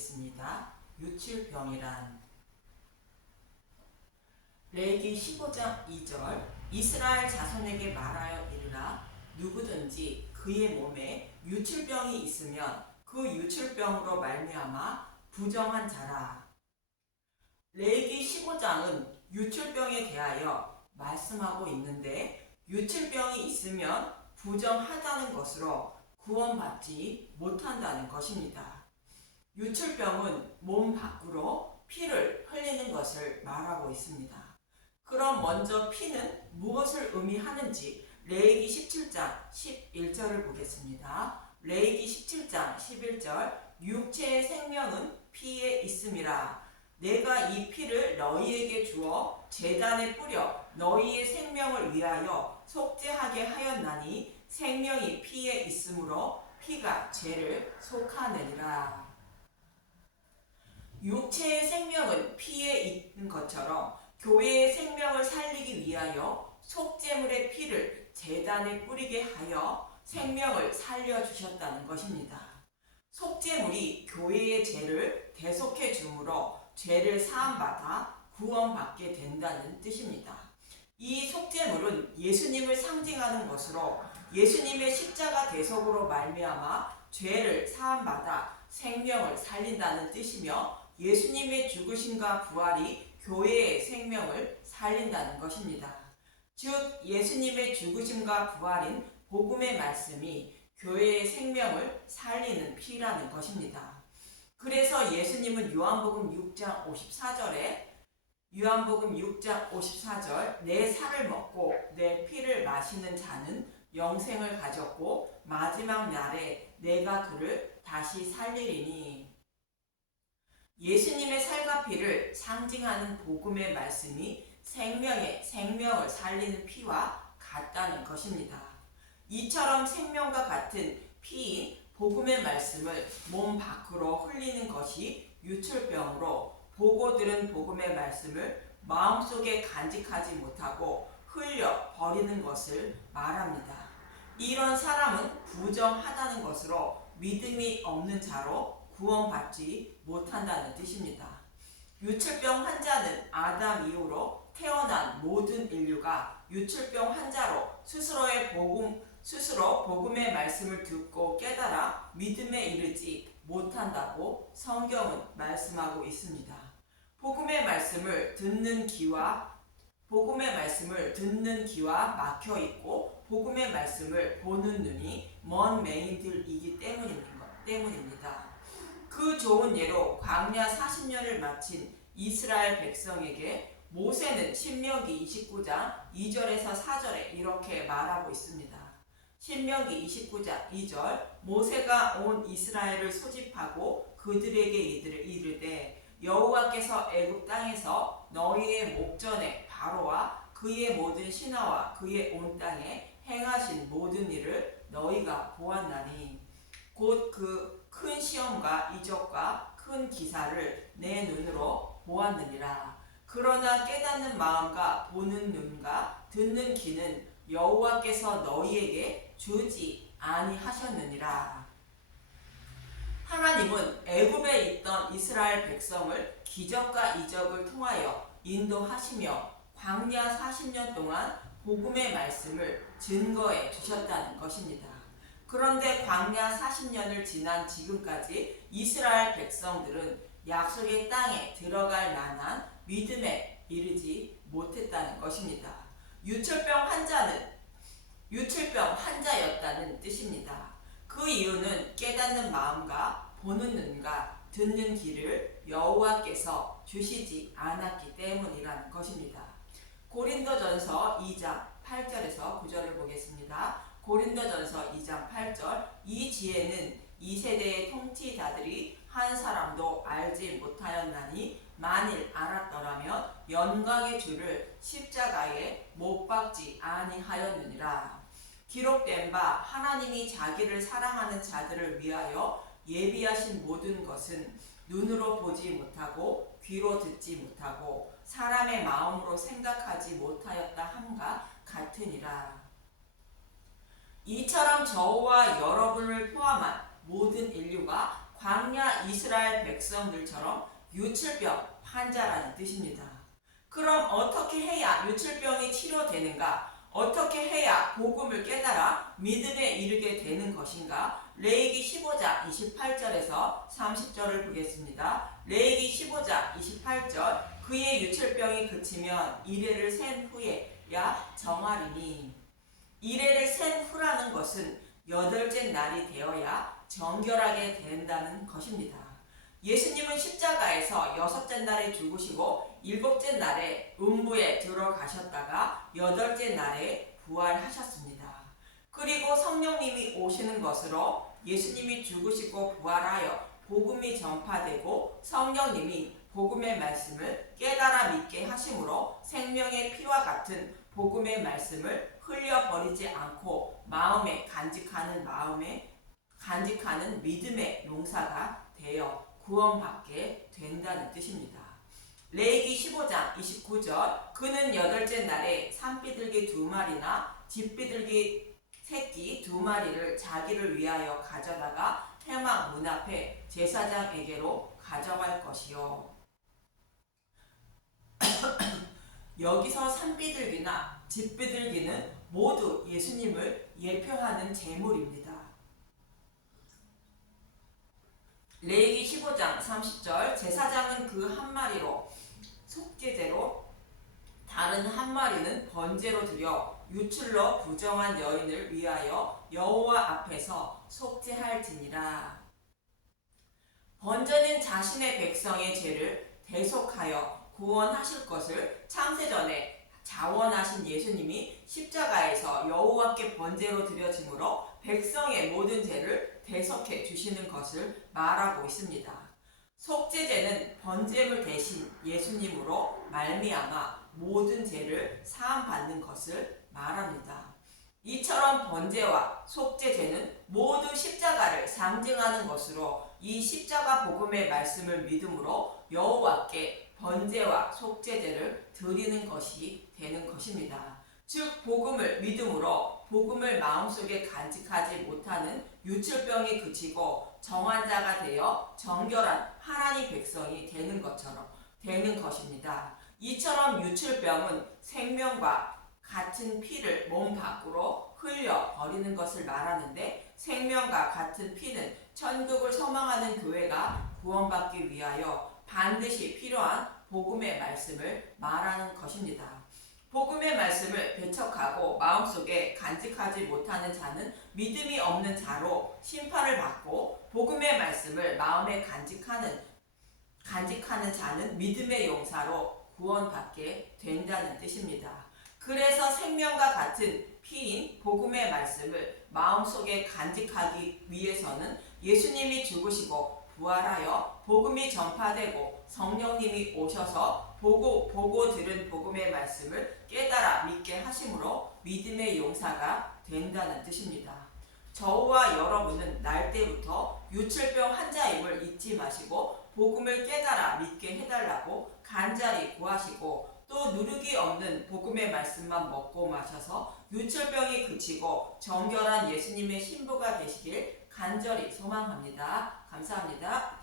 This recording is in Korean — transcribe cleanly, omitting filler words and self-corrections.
보겠습니다. 유출병이란 레위기 15장 2절 이스라엘 자손에게 말하여 이르라 누구든지 그의 몸에 유출병이 있으면 그 유출병으로 말미암아 부정한 자라. 레위기 15장은 유출병에 대하여 말씀하고 있는데 유출병이 있으면 부정하다는 것으로 구원받지 못한다는 것입니다. 유출병은 몸 밖으로 피를 흘리는 것을 말하고 있습니다. 그럼 먼저 피는 무엇을 의미하는지 레위기 17장 11절을 보겠습니다. 레위기 17장 11절 육체의 생명은 피에 있음이라. 내가 이 피를 너희에게 주어 제단에 뿌려 너희의 생명을 위하여 속죄하게 하였나니 생명이 피에 있으므로 피가 죄를 속하느니라. 육체의 생명은 피에 있는 것처럼 교회의 생명을 살리기 위하여 속죄물의 피를 제단에 뿌리게 하여 생명을 살려주셨다는 것입니다. 속죄물이 교회의 죄를 대속해 주므로 죄를 사함받아 구원받게 된다는 뜻입니다. 이 속죄물은 예수님을 상징하는 것으로 예수님의 십자가 대속으로 말미암아 죄를 사함받아 생명을 살린다는 뜻이며 예수님의 죽으심과 부활이 교회의 생명을 살린다는 것입니다. 즉 예수님의 죽으심과 부활인 복음의 말씀이 교회의 생명을 살리는 피라는 것입니다. 그래서 예수님은 요한복음 6장 54절 내 살을 먹고 내 피를 마시는 자는 영생을 가졌고 마지막 날에 내가 그를 다시 살리리니. 예수님의 살과 피를 상징하는 복음의 말씀이 생명의 생명을 살리는 피와 같다는 것입니다. 이처럼 생명과 같은 피인 복음의 말씀을 몸 밖으로 흘리는 것이 유출병으로 보고 들은 복음의 말씀을 마음속에 간직하지 못하고 흘려 버리는 것을 말합니다. 이런 사람은 부정하다는 것으로 믿음이 없는 자로 구원받지 못한다는 뜻입니다. 유출병 환자는 아담 이후로 태어난 모든 인류가 유출병 환자로 스스로 복음의 말씀을 듣고 깨달아 믿음에 이르지 못한다고 성경은 말씀하고 있습니다. 복음의 말씀을 듣는 귀와 막혀 있고 복음의 말씀을 보는 눈이 먼 맹인들이기 때문입니다. 그 좋은 예로 광야 40년을 마친 이스라엘 백성에게 모세는 신명기 29장 2절에서 4절에 이렇게 말하고 있습니다. 신명기 29장 2절 모세가 온 이스라엘을 소집하고 그들에게 이르되 여호와께서 애굽 땅에서 너희의 목전에 바로와 그의 모든 신하와 그의 온 땅에 행하신 모든 일을 너희가 보았나니 곧 그 큰 시험과 이적과 큰 기사를 내 눈으로 보았느니라. 그러나 깨닫는 마음과 보는 눈과 듣는 귀는 여호와께서 너희에게 주지 아니하셨느니라. 하나님은 애굽에 있던 이스라엘 백성을 기적과 이적을 통하여 인도하시며 광야 40년 동안 복음의 말씀을 증거해 주셨다는 것입니다. 그런데 광야 40년을 지난 지금까지 이스라엘 백성들은 약속의 땅에 들어갈 만한 믿음에 이르지 못했다는 것입니다. 유출병 환자였다는 뜻입니다. 그 이유는 깨닫는 마음과 보는 눈과 듣는 귀를 여호와께서 주시지 않았기 때문이라는 것입니다. 고린도전서 2장 8절에서 9절을 보겠습니다. 고린도전서 2장 8절 이 지혜는 이 세대의 통치자들이 한 사람도 알지 못하였나니 만일 알았더라면 영광의 주를 십자가에 못 박지 아니하였느니라. 기록된 바 하나님이 자기를 사랑하는 자들을 위하여 예비하신 모든 것은 눈으로 보지 못하고 귀로 듣지 못하고 사람의 마음으로 생각하지 못하였다 함과 같으니라. 이처럼 저와 여러분을 포함한 모든 인류가 광야 이스라엘 백성들처럼 유출병 환자라는 뜻입니다. 그럼 어떻게 해야 유출병이 치료되는가? 어떻게 해야 복음을 깨달아 믿음에 이르게 되는 것인가? 레위기 15장 28절에서 30절을 보겠습니다. 레위기 15장 28절 그의 유출병이 그치면 이레를 센 후에야 정하리니. 이레를 센 후라는 것은 여덟째 날이 되어야 정결하게 된다는 것입니다. 예수님은 십자가에서 여섯째 날에 죽으시고 일곱째 날에 음부에 들어가셨다가 여덟째 날에 부활하셨습니다. 그리고 성령님이 오시는 것으로 예수님이 죽으시고 부활하여 복음이 전파되고 성령님이 복음의 말씀을 깨달아 믿게 하심으로 생명의 피와 같은 복음의 말씀을 흘려버리지 않고 마음에 간직하는 믿음의 용사가 되어 구원받게 된다는 뜻입니다. 레위기 15장 29절 그는 여덟째 날에 산비둘기 2마리나 집비둘기 새끼 2마리를 자기를 위하여 가져다가 회막 문 앞에 제사장에게로 가져갈 것이요. 여기서 산비둘기나 집비둘기는 모두 예수님을 예표하는 제물입니다. 레위기 15장 30절 제사장은 그 한 마리로 속죄제로 다른 한 마리는 번제로 드려 유출로 부정한 여인을 위하여 여호와 앞에서 속죄할지니라. 번제는 자신의 백성의 죄를 대속하여 구원하실 것을 창세전에 자원하신 예수님이 십자가에서 여호와께 번제로 드려짐으로 백성의 모든 죄를 대속해 주시는 것을 말하고 있습니다. 속죄제는 번제물 대신 예수님으로 말미암아 모든 죄를 사함받는 것을 말합니다. 이처럼 번제와 속죄제는 모두 십자가를 상징하는 것으로 이 십자가 복음의 말씀을 믿음으로 여호와께 번제와 속죄제를 드리는 것이 되는 것입니다. 즉 복음을 믿음으로 복음을 마음속에 간직하지 못하는 유출병이 그치고 정한 자가 되어 정결한 하나님 백성이 되는 것입니다. 이처럼 유출병은 생명과 같은 피를 몸 밖으로 흘려 버리는 것을 말하는데 생명과 같은 피는 천국을 소망하는 교회가 구원받기 위하여 반드시 필요한 복음의 말씀을 말하는 것입니다. 복음의 말씀을 배척하고 마음속에 간직하지 못하는 자는 믿음이 없는 자로 심판을 받고 복음의 말씀을 마음에 간직하는 자는 믿음의 용사로 구원받게 된다는 뜻입니다. 그래서 생명과 같은 피인 복음의 말씀을 마음속에 간직하기 위해서는 예수님이 죽으시고 부활하여 복음이 전파되고 성령님이 오셔서 보고 들은 복음의 말씀을 깨달아 믿게 하심으로 믿음의 용사가 된다는 뜻입니다. 저와 여러분은 날 때부터 유출병 환자임을 잊지 마시고 복음을 깨달아 믿게 해달라고 간절히 구하시고 또 누르기 없는 복음의 말씀만 먹고 마셔서 유출병이 그치고 정결한 예수님의 신부가 되시길 간절히 소망합니다. 감사합니다.